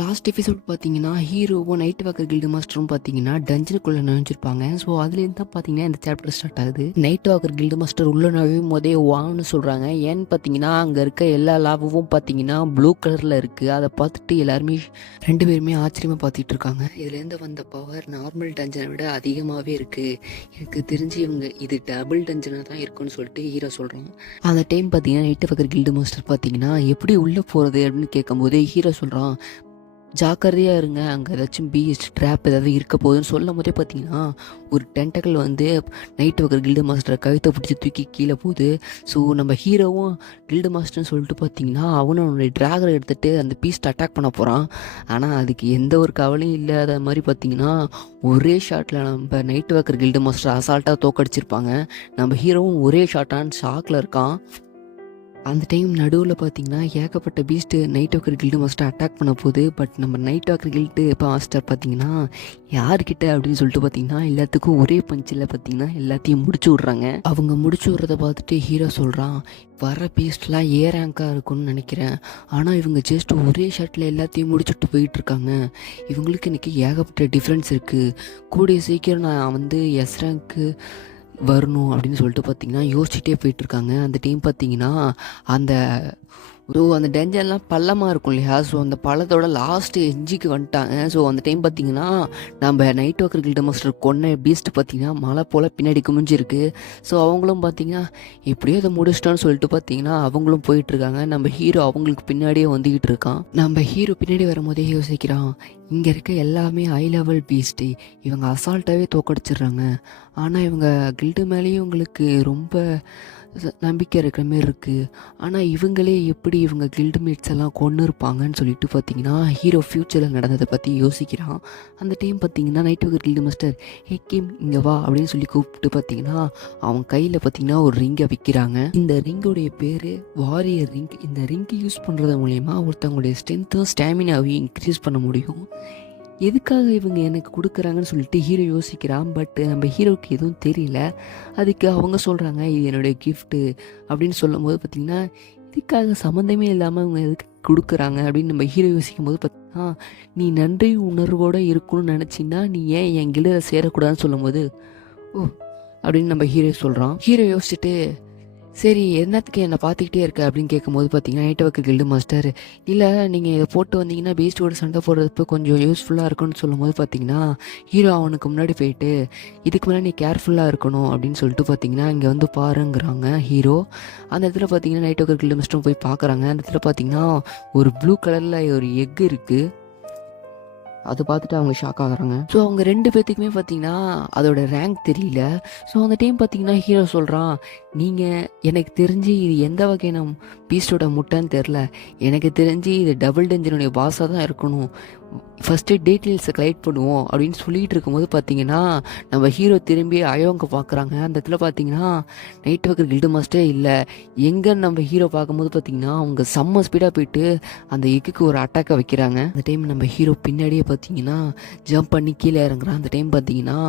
Last episode பார்த்தீங்கன்னா ஹீரோவும் night walker guild மாஸ்டரும் பார்த்தீங்கன்னா டஞ்சனுக்குள்ளே நுழைஞ்சிருப்பாங்க. ஸோ அதுலேருந்து தான் பார்த்தீங்கன்னா இந்த சாப்டர் ஸ்டார்ட் ஆகுது. நைட் வாக்கர் கில்டு மாஸ்டர் உள்ள நுழையும் போதே வான்னு சொல்கிறாங்க. ஏன்னு பார்த்தீங்கன்னா அங்கே இருக்க எல்லா லாபமும் பார்த்தீங்கன்னா ப்ளூ கலரில் இருக்குது. அதை பார்த்துட்டு எல்லாருமே ரெண்டு பேருமே ஆச்சரியமாக பார்த்துட்டு இருக்காங்க. இதுலேருந்து வந்த பவர் நார்மல் டஞ்சனை விட அதிகமாகவே இருக்குது. எனக்கு தெரிஞ்சு இவங்க இது டபுள் டஞ்சனாக தான் இருக்குன்னு சொல்லிட்டு ஹீரோ சொல்கிறாங்க. அந்த டைம் பார்த்தீங்கன்னா நைட் வாக்கர் கில்டு மாஸ்டர் பார்த்தீங்கன்னா எப்படி உள்ளே போகிறது அப்படின்னு கேட்கும்போது ஹீரோ சொல்கிறான், ஜாக்கிரதையாக இருங்க, அங்கே ஏதாச்சும் பீஸ்ட் ட்ராப் ஏதாவது இருக்க போகுதுன்னு சொல்லும் போதே பார்த்தீங்கன்னா ஒரு டென்டக்கல் வந்து நைட் வாக்கர் கில்டு மாஸ்டரை கழுத்தை பிடிச்சி தூக்கி கீழே போகுது. ஸோ நம்ம ஹீரோவும் கில்டு மாஸ்டர்னு சொல்லிட்டு பார்த்தீங்கன்னா அவனும் அவனுடைய ட்ராகரை எடுத்துகிட்டு அந்த பீஸ்ட் அட்டாக் பண்ண போகிறான். ஆனால் அதுக்கு எந்த ஒரு கவலையும் இல்லாத மாதிரி பார்த்தீங்கன்னா ஒரே ஷாட்டில் நம்ம நைட் வாக்கர் கில்டு மாஸ்டர் அசால்ட்டாக தோக்கடிச்சிருப்பாங்க. நம்ம ஹீரோவும் ஒரே ஷாட்டான்னு ஷாக்கில் இருக்கான். அந்த டைம் நடுவில் பார்த்தீங்கன்னா ஏகப்பட்ட beast night walker guild master attack பண்ண போகுது. பட் நம்ம நைட் வாக்கர் கில்டு இப்போ மாஸ்டர் பார்த்தீங்கன்னா யார்கிட்ட அப்படின்னு சொல்லிட்டு பார்த்தீங்கன்னா எல்லாத்துக்கும் ஒரே பஞ்சில் பார்த்தீங்கன்னா எல்லாத்தையும் முடிச்சு விட்றாங்க. அவங்க முடிச்சு விட்றத பார்த்துட்டு ஹீரோ சொல்கிறான், வர பீஸ்ட்லாம் ஏ ரேங்காக இருக்கும்னு நினைக்கிறேன். ஆனால் இவங்க ஜஸ்ட் ஒரே ஷாட்டில் எல்லாத்தையும் முடிச்சுட்டு போயிட்டுருக்காங்க. இவங்களுக்கு இன்றைக்கி ஏகப்பட்ட டிஃப்ரென்ஸ் இருக்குது. கூடிய சீக்கிரம் நான் வந்து எஸ் ரேங்க்கு வரணும் அப்படின்னு சொல்லிட்டு பார்த்தீங்கன்னா யோசிச்சுட்டே போயிட்டுருக்காங்க. அந்த டைம் பார்த்தீங்கன்னா அந்த அந்த டெஞ்சன்லாம் பள்ளமாக இருக்கும் இல்லையா, ஸோ அந்த பள்ளத்தோட லாஸ்ட்டு எஞ்சிக்கு வந்துட்டாங்க. ஸோ அந்த டைம் பார்த்தீங்கன்னா நம்ம நைட் வாக்கர் கில்டு மாஸ்டர் கொன்ன பீஸ்ட் பார்த்தீங்கன்னா மழை போல் பின்னாடி குமிஞ்சிருக்கு. ஸோ அவங்களும் பார்த்தீங்கன்னா எப்படியோ அதை முடிச்சிட்டோன்னு சொல்லிட்டு பார்த்தீங்கன்னா அவங்களும் போயிட்டுருக்காங்க. நம்ம ஹீரோ அவங்களுக்கு பின்னாடியே வந்துக்கிட்டு இருக்கான். நம்ம ஹீரோ பின்னாடி வரும்போதே யோசிக்கிறான், இங்கே இருக்க எல்லாமே ஹை லெவல் பீஸ்ட்டு, இவங்க அசால்ட்டாகவே தோக்கடிச்சிடுறாங்க. ஆனால் இவங்க கில்டு மேலேயும் இவங்களுக்கு ரொம்ப நம்பிக்கை இருக்கிற மாரி இருக்குது. ஆனால் இவங்களே எப்படி இவங்க கில்டு மேட்ஸ் எல்லாம் கொண்டு இருப்பாங்கன்னு சொல்லிட்டு பார்த்தீங்கன்னா ஹீரோ ஃப்யூச்சரில் நடந்ததை பற்றி யோசிக்கிறான். அந்த டைம் பார்த்தீங்கன்னா நைட் வாக்கர் கில்டு மாஸ்டர் ஹே கிம் இங்கே வா அப்படின்னு சொல்லி கூப்பிட்டு பார்த்தீங்கன்னா அவன் கையில் பார்த்தீங்கன்னா ஒரு ரிங்கை விற்கிறாங்க. இந்த ரிங்கோடைய பேர் வாரியர் ரிங். இந்த ரிங்கை யூஸ் பண்ணுறது மூலயமா ஒருத்தவங்களுடைய ஸ்ட்ரென்த்தும் ஸ்டாமினாவையும் இன்க்ரீஸ் பண்ண முடியும். எதுக்காக இவங்க எனக்கு கொடுக்குறாங்கன்னு சொல்லிட்டு ஹீரோ யோசிக்கிறான். பட் நம்ம ஹீரோவுக்கு எதுவும் தெரியல. அதுக்கு அவங்க சொல்கிறாங்க இது என்னுடைய கிஃப்ட்டு அப்படின்னு சொல்லும் போது பார்த்திங்கன்னா இதுக்காக சம்மந்தமே இல்லாமல் அவங்க எதுக்கு கொடுக்குறாங்க அப்படின்னு நம்ம ஹீரோ யோசிக்கும் போது பார்த்தீங்கன்னா நீ நன்றி உணர்வோடு இருக்கணும்னு நினச்சின்னா நீ ஏன் என் கில்டில் சேரக்கூடாதுன்னு சொல்லும் போது ஓ அப்படின்னு நம்ம ஹீரோ சொல்கிறான். ஹீரோ யோசிச்சுட்டு சரி என்னத்துக்கு என்னை பார்த்துக்கிட்டே இருக்க அப்படின்னு கேட்கும்போது பார்த்தீங்கன்னா நைட் வாக்கர் கில்டு மாஸ்டர் இல்லை நீங்கள் இதை போட்டு வந்தீங்கன்னா பீஸ்டோட சண்டை போடுறதுக்கு கொஞ்சம் யூஸ்ஃபுல்லாக இருக்கும்னு சொல்லும்போது பார்த்தீங்கன்னா ஹீரோ அவனுக்கு முன்னாடி போயிட்டு இதுக்கு முன்னாடி நீ கேர்ஃபுல்லாக இருக்கணும் அப்படின்னு சொல்லிட்டு பார்த்தீங்கன்னா இங்கே வந்து பாருங்கிறாங்க ஹீரோ. அந்த இடத்துல பார்த்தீங்கன்னா நைட் வாக்கர் கில்டு மாஸ்டரும் போய் பார்க்குறாங்க. அந்த இடத்துல பார்த்தீங்கன்னா ஒரு ப்ளூ கலரில் ஒரு எக் இருக்குது. அதை பார்த்துட்டு அவங்க ஷாக் ஆகுறாங்க. ஸோ அவங்க ரெண்டு பேர்த்துக்குமே பார்த்தீங்கன்னா அதோட ரேங்க் தெரியல. ஸோ அந்த டைம் பார்த்தீங்கன்னா ஹீரோ சொல்கிறான், நீங்கள் எனக்கு தெரிஞ்சு இது எந்த வகையான பீஸ்டோட முட்டைன்னு தெரில, எனக்கு தெரிஞ்சு இது டபுள் டெஞ்சனுடைய பாஸாக தான் இருக்கணும், ஃபஸ்ட்டு டீட்டெயில்ஸை கலெக்ட் பண்ணுவோம் அப்படின்னு சொல்லிகிட்டு இருக்கும்போது பார்த்தீங்கன்னா நம்ம ஹீரோ திரும்பி அயோங்க பார்க்குறாங்க. அந்த இடத்துல பார்த்தீங்கன்னா நைட் வாக்கர் கில்டு மாஸ்டரே இல்லை. எங்கன்னு நம்ம ஹீரோ பார்க்கும்போது பார்த்தீங்கன்னா அவங்க செம்ம ஸ்பீடாக போயிட்டு அந்த எக்குக்கு ஒரு அட்டாக்கை வைக்கிறாங்க. அந்த டைம் நம்ம ஹீரோ பின்னாடியே பார்த்தீங்கன்னா ஜம்ப் பண்ணி கீழே இறங்குறான். அந்த டைம் பார்த்தீங்கன்னா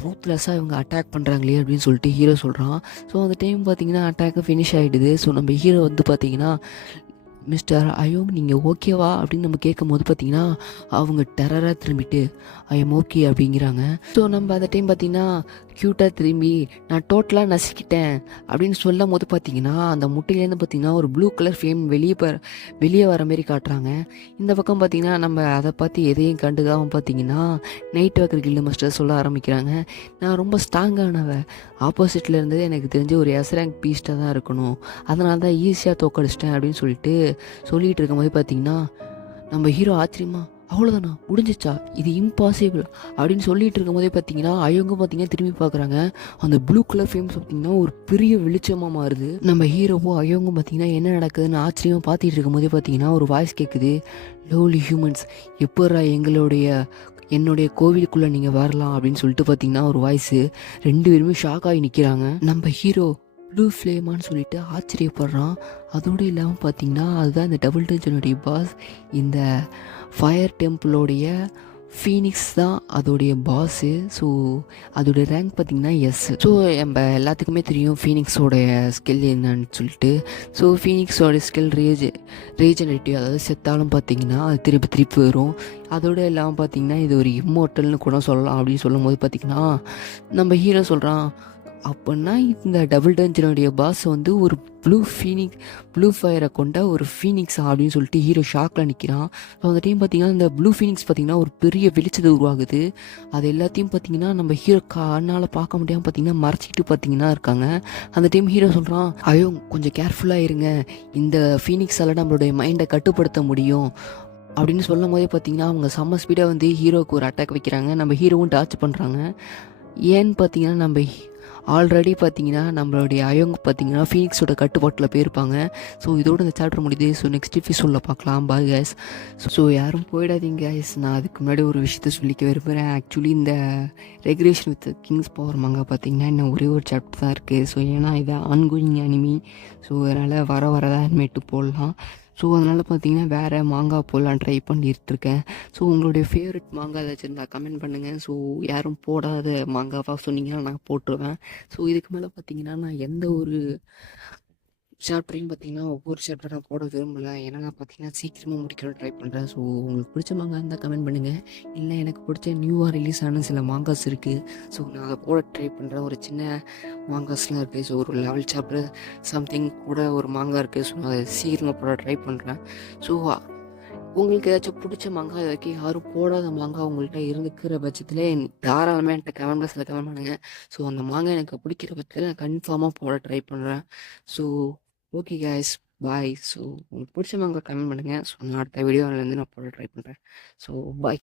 ரூத்லெஸ்ஸாக இவங்க அட்டாக் பண்ணுறாங்களே அப்படின்னு சொல்லிட்டு ஹீரோ சொல்கிறான். ஸோ அந்த டைம் பார்த்தீங்கன்னா அட்டாக்கு ஃபினிஷ் ஆகிடுது. ஸோ நம்ம ஹீரோ வந்து பார்த்தீங்கன்னா மிஸ்டர் அயோங் நீங்கள் ஓகேவா அப்படின்னு நம்ம கேட்கும் போது பார்த்தீங்கன்னா அவங்க டெரராக திரும்பிட்டு ஐ எம் ஓகே அப்படிங்கிறாங்க. ஸோ நம்ம அந்த டைம் பார்த்தீங்கன்னா க்யூட்டாக திரும்பி நான் டோட்டலாக நசுக்கிட்டேன் அப்படின்னு சொல்லும் போது பார்த்தீங்கன்னா அந்த முட்டையிலேருந்து பார்த்தீங்கன்னா ஒரு ப்ளூ கலர் ஃபேம் வெளியே வர மாரி காட்டுறாங்க. இந்த பக்கம் பார்த்தீங்கன்னா நம்ம அதை பார்த்து எதையும் கண்டுக்காமல் பார்த்தீங்கன்னா நைட் வாக்கர் கில்டு மாஸ்டர் சொல்ல ஆரம்பிக்கிறாங்க, நான் ரொம்ப ஸ்ட்ராங்கானவ, ஆப்போசிட்டில் இருந்தது எனக்கு தெரிஞ்ச ஒரு எஸ் ரேங்க் பீஸ்ட்டாக தான் இருக்கணும், அதனால தான் ஈஸியாக தோக்கடிச்சிட்டேன் அப்படின்னு சொல்லிட்டு இருக்கும்போது பார்த்தீங்கன்னா நம்ம ஹீரோ ஆச்சரியமா அவ்வளோதானா முடிஞ்சிச்சா இது இம்பாசிபிள் அப்படின்னு சொல்லிட்டு இருக்கும் போதே பார்த்தீங்கன்னா அயங்க பார்த்தீங்கன்னா திரும்பி பார்க்குறாங்க. அந்த ப்ளூ கலர் ஃபேம்ஸ் பார்த்தீங்கன்னா ஒரு பெரிய வெளிச்சமாக மாறுது. நம்ம ஹீரோவும் அயங்க பார்த்தீங்கன்னா என்ன நடக்குதுன்னு ஆச்சரியமாக பார்த்துட்டு இருக்கும் போதே பார்த்தீங்கன்னா ஒரு வாய்ஸ் கேட்குது, லோலி ஹியூமன்ஸ் எப்போரா என்னுடைய கோவிலுக்குள்ளே நீங்கள் வரலாம் அப்படின்னு சொல்லிட்டு பார்த்தீங்கன்னா ஒரு வாய்ஸு. ரெண்டு பேருமே ஷாக் ஆகி நிற்கிறாங்க. நம்ம ஹீரோ ப்ளூ ஃப்ளேமான்னு சொல்லிட்டு ஆச்சரியப்படுறான். அதோடு இல்லாமல் பார்த்தீங்கன்னா அதுதான் இந்த டபுள் டென்ஷனுடைய பாஸ், இந்த ஃபயர் டெம்பிளோடைய ஃபீனிக்ஸ் தான் அதோடைய பாஸு. ஸோ அதோடைய ரேங்க் பார்த்திங்கன்னா எஸ். ஸோ நம்ம எல்லாத்துக்குமே தெரியும் ஃபீனிக்ஸோடைய ஸ்கில் என்னன்னு சொல்லிட்டு. ஸோ ஃபீனிக்ஸோட ஸ்கில் ரீஜெனரேட்டிவ், அதாவது செத்தாலும் பார்த்திங்கன்னா அது திருப்பி திருப்பி வரும். அதோடு இல்லாமல் பார்த்திங்கன்னா இது ஒரு இம்மோர்டல்னு கூட சொல்லலாம். அப்படின்னு சொல்லும் போது பார்த்திங்கன்னா நம்ம ஹீரோ சொல்கிறான், அப்படின்னா இந்த டபுள் டஞ்சனுடைய பாஸ் வந்து ஒரு ப்ளூ ஃபயரை கொண்ட ஒரு ஃபீனிக்ஸ் அப்படின்னு சொல்லிட்டு ஹீரோ ஷாக்கில் நிற்கிறான். ஸோ அந்த டைம் பார்த்திங்கன்னா இந்த ப்ளூ ஃபீனிக்ஸ் பார்த்திங்கன்னா ஒரு பெரிய வெளிச்சத்தை உருவாகுது. அது எல்லாத்தையும் பார்த்திங்கன்னா நம்ம ஹீரோ கண்ணால் பார்க்க முடியாமல் பார்த்திங்கன்னா மறைச்சிக்கிட்டு பார்த்திங்கன்னா இருக்காங்க. அந்த டைம் ஹீரோ சொல்கிறான், ஐயோ கொஞ்சம் கேர்ஃபுல்லாக இருங்க, இந்த ஃபீனிக்ஸால் நம்மளுடைய மைண்டை கட்டுப்படுத்த முடியும் அப்படின்னு சொல்லும் போதே பார்த்திங்கன்னா அவங்க செம்ம ஸ்பீடாக வந்து ஹீரோவுக்கு ஒரு அட்டாக் வைக்கிறாங்க. நம்ம ஹீரோவும் டார்ச் பண்ணுறாங்க. ஏன்னு பார்த்தீங்கன்னா நம்ம ஆல்ரெடி பார்த்தீங்கன்னா நம்மளுடைய அயோங் பார்த்தீங்கன்னா ஃபீனிக்ஸோட கட்டுப்பாட்டில் போயிருப்பாங்க. ஸோ இதோட இந்த சாப்டர் முடியுது. ஸோ நெக்ஸ்ட் எபிசோடில் பார்க்கலாம். Bye guys. ஸோ யாரும் போயிடாதீங்க கைஸ். நான் அதுக்கு முன்னாடி ஒரு விஷயத்த சொல்லிக்க விரும்புகிறேன். ஆக்சுவலி இந்த ரெகுலேஷன் வித் கிங்ஸ் பவர் மாங்கா பார்த்தீங்கன்னா இன்னும் ஒரே ஒரு சாப்டர் தான் இருக்குது. ஸோ ஏன்னா இது ஆன்கோயிங் அனிமி. ஸோ அதனால் வரதான் அனிமேட்டு போடலாம். ஸோ அதனால் பார்த்தீங்கன்னா வேறு மாங்கா போடலாம் ட்ரை பண்ணிட்டுருக்கேன். ஸோ உங்களுடைய ஃபேவரட் மாங்கா ஏதாச்சும் இருந்தால் கமெண்ட் பண்ணுங்கள். ஸோ யாரும் போடாத மாங்காவாக சொன்னீங்கன்னா நான் போட்டுருவேன். ஸோ இதுக்கு மேலே பார்த்தீங்கன்னா நான் எந்த ஒரு சாப்டரையும் பார்த்தீங்கன்னா ஒவ்வொரு சாப்டர் நான் போட விரும்பலை. ஏன்னா நான் பார்த்தீங்கன்னா சீக்கிரமாக முடிக்கிற ட்ரை பண்ணுறேன். ஸோ உங்களுக்கு பிடிச்ச மாங்கா இருந்தால் கமெண்ட் பண்ணுங்கள். இல்லை எனக்கு பிடிச்ச நியூவாக ரிலீஸ் ஆன சில மாங்காஸ் இருக்குது. ஸோ நான் அதை போட ட்ரை பண்ணுறேன். ஒரு சின்ன மாங்காஸ்லாம் இருக்குது. ஸோ ஒரு லெவல் சாப்டர் சம்திங் கூட ஒரு மாங்கா இருக்குது. ஸோ நான் அதை சீக்கிரமாக போட ட்ரை பண்ணுறேன். ஸோ உங்களுக்கு ஏதாச்சும் பிடிச்ச மாங்காய் இது வரைக்கும் யாரும் போடாத மாங்காய் உங்கள்கிட்ட இருந்துக்கிற பட்சத்தில் தாராளமாக என்கிட்ட கமெண்ட் பாக்ஸில் கமெண்ட் பண்ணுங்கள். ஸோ அந்த மாங்காய் எனக்கு பிடிக்கிற பட்சத்தில் நான் கன்ஃபார்மாக போட ட்ரை பண்ணுறேன். ஸோ ஓகே கைஸ், பாய். ஸோ உங்களுக்கு பிடிச்ச மாங்காய் கமெண்ட் பண்ணுங்கள். ஸோ நான் அடுத்த வீடியோவிலேருந்து நான் போட ட்ரை பண்ணுறேன். So bye.